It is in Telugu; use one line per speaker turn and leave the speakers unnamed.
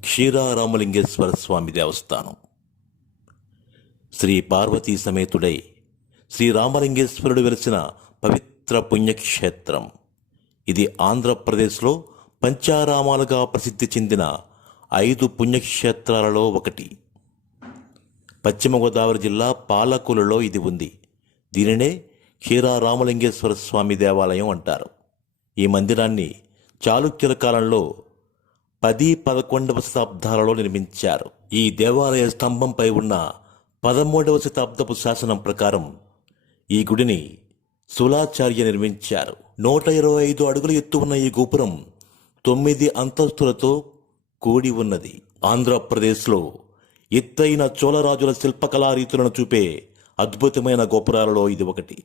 క్షీరారామలింగేశ్వర స్వామి దేవస్థానం. శ్రీ పార్వతీ సమేతుడై శ్రీరామలింగేశ్వరుడు వెలిసిన పవిత్ర పుణ్యక్షేత్రం. ఇది ఆంధ్రప్రదేశ్లో పంచారామాలుగా ప్రసిద్ధి చెందిన ఐదు పుణ్యక్షేత్రాలలో ఒకటి. పశ్చిమ గోదావరి జిల్లా పాలకులలో ఇది ఉంది. దీనినే క్షీరారామలింగేశ్వర స్వామి దేవాలయం అంటారు. ఈ మందిరాన్ని చాళుక్యుల కాలంలో పది పదకొండవ శతాబ్దాలలో నిర్మించారు. ఈ దేవాలయ స్తంభంపై ఉన్న పదమూడవ శతాబ్దపు శాసనం ప్రకారం ఈ గుడిని సులాచార్య నిర్మించారు. నూట ఇరవై ఐదు అడుగుల ఎత్తు ఉన్న ఈ గోపురం తొమ్మిది అంతస్తులతో కూడి ఉన్నది. ఆంధ్రప్రదేశ్లో ఎత్తైన చోళరాజుల శిల్పకళా రీతులను చూపే అద్భుతమైన గోపురాలలో ఇది ఒకటి.